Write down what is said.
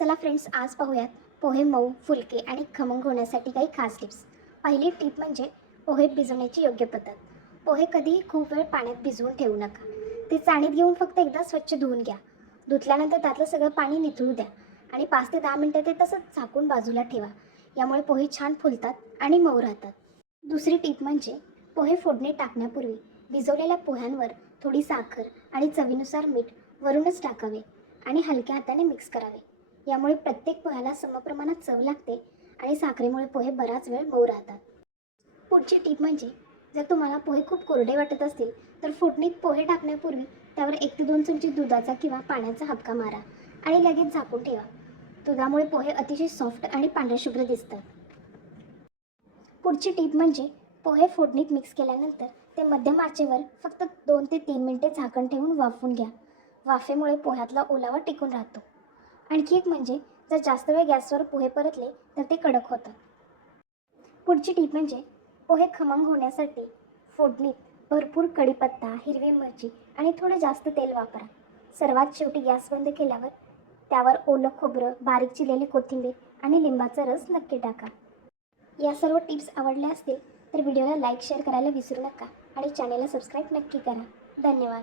चला फ्रेंड्स आज पाहूयात पोहे मऊ फुलके आणि खमंग होण्यासाठी काही खास टिप्स पहिली टीप म्हणजे पोहे भिजवण्याची योग्य पद्धत. पोहे कधीही खूप वेळ पाण्यात भिजवून ठेवू नका. ते चाणीत घेऊन फक्त एकदा स्वच्छ धुवून घ्या. धुतल्यानंतर त्यातलं सगळं पाणी निथळू द्या आणि पाच ते दहा मिनटं ते तसंच झाकून बाजूला ठेवा. यामुळे पोहे छान फुलतात आणि मऊ राहतात. दुसरी टीप म्हणजे पोहे फोडणी टाकण्यापूर्वी भिजवलेल्या पोह्यांवर थोडी साखर आणि चवीनुसार मीठ वरूनच टाकावे आणि हलक्या हाताने मिक्स करावे. यामुळे प्रत्येक पोह्याला समप्रमाणात चव लागते आणि साखरेमुळे पोहे बराच वेळ मऊ राहतात. पुढची टीप म्हणजे जर तुम्हाला पोहे खूप कोरडे वाटत असतील तर फोडणीत पोहे टाकण्यापूर्वी त्यावर एक ते दोन चमचे दुधाचा किंवा पाण्याचा हबका मारा आणि लगेच झाकून ठेवा. दुधामुळे पोहे अतिशय सॉफ्ट आणि पांढऱ्या शुभ्र दिसतात. पुढची टीप म्हणजे पोहे फोडणीत मिक्स केल्यानंतर ते मध्यम आचेवर फक्त दोन ते तीन मिनिटे झाकण ठेवून वाफून घ्या. वाफेमुळे पोह्यातला ओलावा टिकून राहतो. आणखी एक म्हणजे जर जास्त वेळ गॅसवर पोहे परतले तर ते कडक होतात पुढची टीप म्हणजे पोहे खमंग होण्यासाठी फोडणीत भरपूर कढीपत्ता हिरवी मिरची आणि थोडं जास्त तेल वापरा. सर्वात शेवटी गॅस बंद केल्यावर त्यावर ओलं खोबरं बारीक चिरलेली कोथिंबीर आणि लिंबाचा रस नक्की टाका. या सर्व टिप्स आवडल्या असतील तर व्हिडिओला लाईक शेअर करायला विसरू नका आणि चॅनेलला सबस्क्राईब नक्की करा. धन्यवाद.